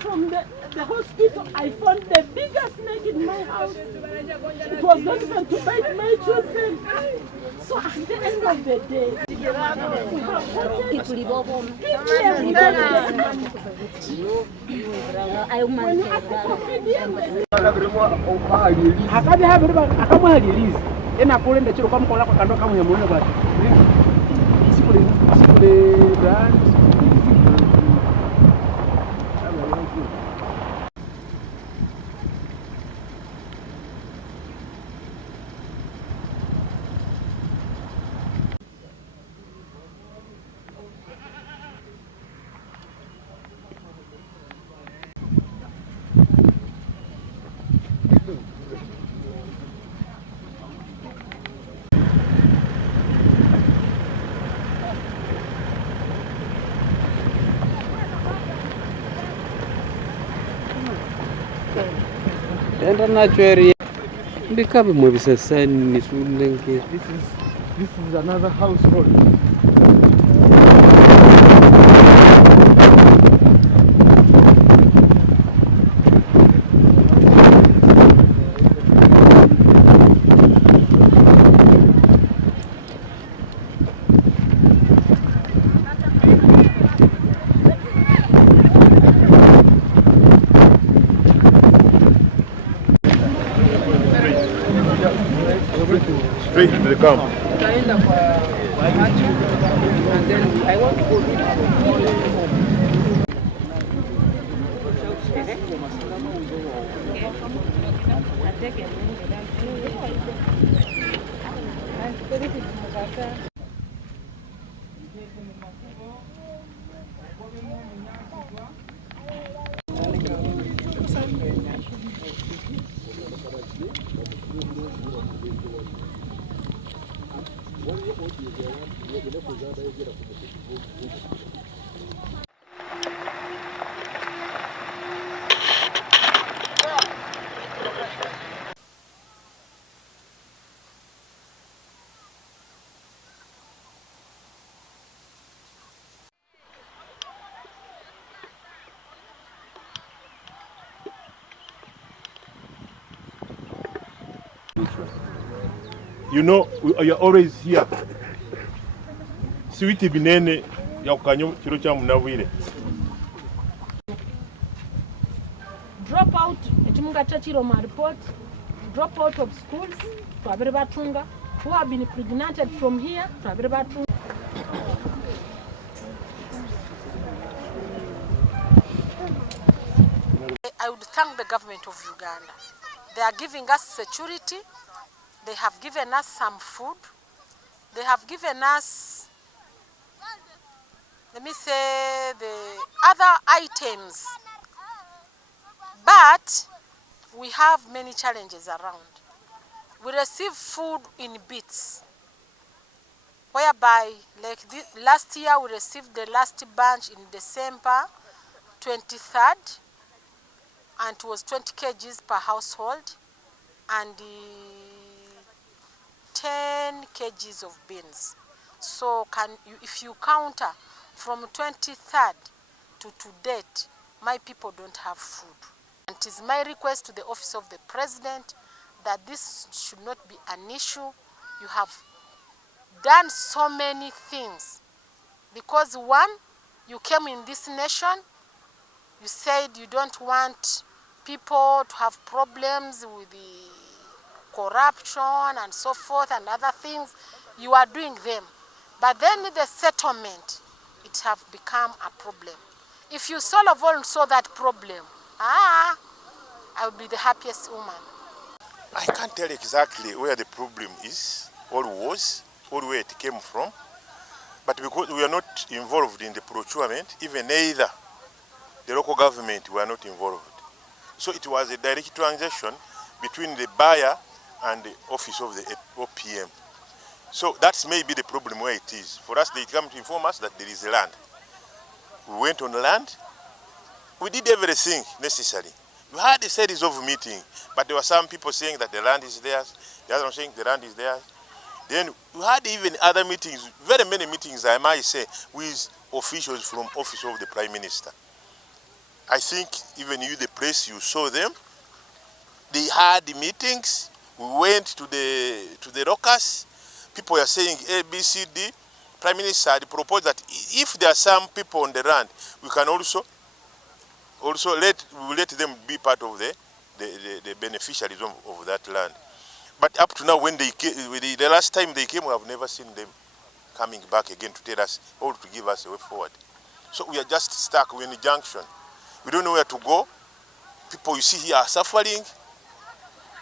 from the hospital, I found the biggest snake in my house. It was not even to bite my children. So at the end of the day, we have This is another household. Straight to the camp. And then I want to go You know, you're always here. Siwiti binene ya ukanyo kiro cha munawire. Drop out echimunga chachiro ma report. Drop out of schools to abere batunga who have been pregnant from here to abere batunga. I would thank the government of Uganda. They are giving us security. They have given us some food. They have given us, let me say, the other items. But we have many challenges around. We receive food in bits, whereby, like last year, we received the last bunch in December 23rd, and it was 20 kgs per household, and 10 kgs of beans. So if you counter from 23rd to date, my people don't have food. And it is my request to the Office of the President that this should not be an issue. You have done so many things. Because one, you came in this nation, you said you don't want people to have problems with the corruption and so forth and other things. You are doing them. But then the settlement, it have become a problem. If you solve also that problem, I will be the happiest woman. I can't tell exactly where the problem is, or was, or where it came from. But because we are not involved in the procurement, even either the local government were not involved. So it was a direct transaction between the buyer and the office of the OPM. So that's maybe the problem where it is. For us, they come to inform us that there is a land. We went on the land. We did everything necessary. We had a series of meetings, but there were some people saying that the land is theirs, the other one saying the land is theirs. Then we had even other meetings, very many meetings, I might say, with officials from office of the Prime Minister. I think even you, the press, you saw them. They had meetings. We went to the locus. People were saying A, B, C, D. Prime Minister had proposed that if there are some people on the land, we can also let them be part of the beneficiaries of that land. But up to now, when they came, the last time they came, we have never seen them coming back again to tell us or to give us a way forward. So we are just stuck. We're in a junction. We don't know where to go. People you see here are suffering.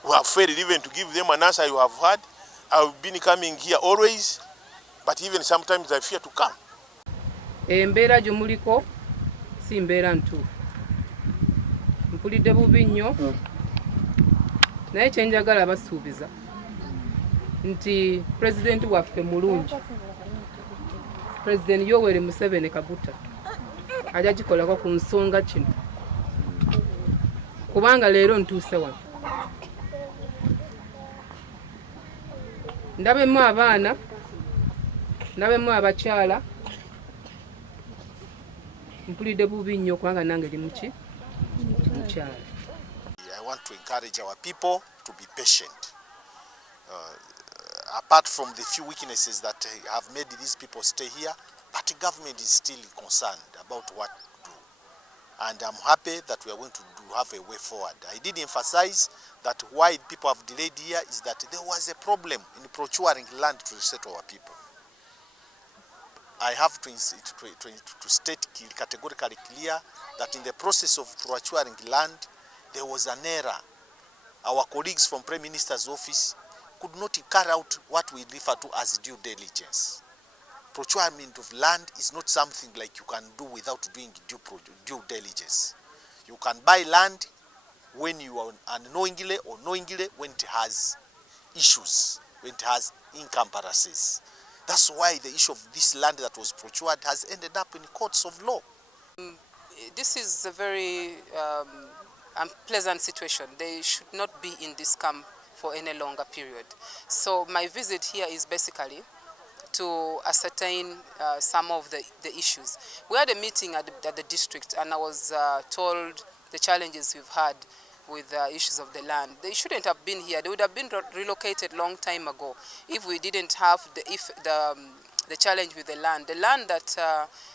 We have failed even to give them an answer you have had. I've been coming here always, but even sometimes I fear to come. Embeera gy'omuliko si mbeera ntuufu. Mpulidde bubi nnyo, naye kye njagala basuubiza nti pulezidenti waffe mulungi, Pulezidenti Yoweri Museveni Kaguta ajja gikolako ku nsonga kino, kubanga leero ntuuse wano. Ndabemu abaana, ndabemu abakyala, mpulidde bubi nnyo kubanga nange ndi muki mukyala. I want to encourage our people to be patient. Apart from the few weaknesses that have made these people stay here, but the government is still concerned about what to do. And I'm happy that we are going to have a way forward. I did emphasize that why people have delayed here is that there was a problem in procuring land to resettle our people. I have to state categorically clear that in the process of procuring land, there was an error. Our colleagues from Prime Minister's office could not carry out what we refer to as due diligence. Procurement of land is not something like you can do without doing due diligence. You can buy land when you are unknowingly or knowingly, when it has issues, when it has incomparances. That's why the issue of this land that was procured has ended up in courts of law. This is a very unpleasant situation. They should not be in this camp for any longer period. So my visit here is basically to ascertain some of the issues. We had a meeting at the district, and I was told the challenges we've had with issues of the land. They shouldn't have been here. They would have been relocated long time ago if we didn't have the challenge with the land. The land that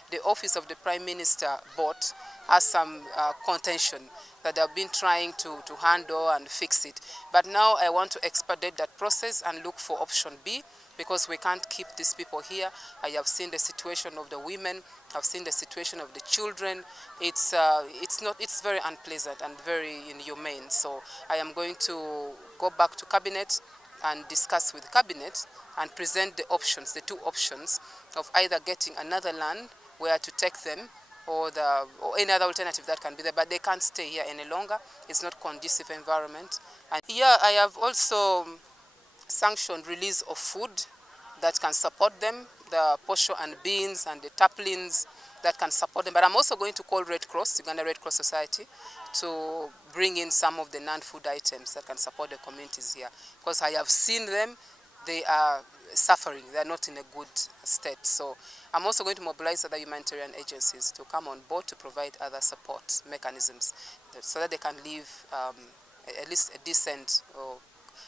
the office of the Prime Minister bought has some contention that they've been trying to handle and fix it. But now I want to expedite that process and look for option B, because we can't keep these people here. I have seen the situation of the women. I've seen the situation of the children. It's very unpleasant and very inhumane. So I am going to go back to cabinet and discuss with cabinet and present the options, the two options of either getting another land where to take them, or any other alternative that can be there, but they can't stay here any longer. It's not conducive environment. And here I have also sanctioned release of food that can support them, the posho and beans and the taplings that can support them. But I'm also going to call Red Cross, Uganda Red Cross Society, to bring in some of the non-food items that can support the communities here. Because I have seen them, they are suffering, they are not in a good state. So I'm also going to mobilize other humanitarian agencies to come on board to provide other support mechanisms so that they can live at least a decent, or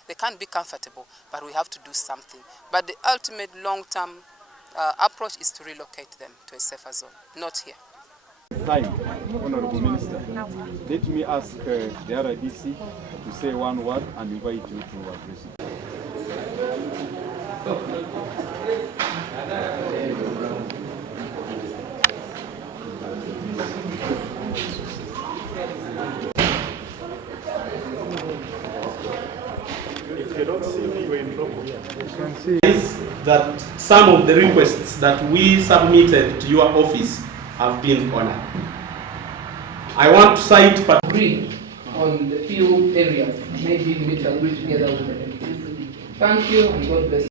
they can't be comfortable, but we have to do something. But the ultimate long-term approach is to relocate them to a safer zone, not here. Time, Honorable Minister, let me ask the RIDC to say one word and invite you to address it. If you don't see me, you're in trouble. Is that some of the requests that we submitted to your office have been honored. I want to cite Agree on the few areas. Maybe we need to agree together with them. Thank you and God bless you.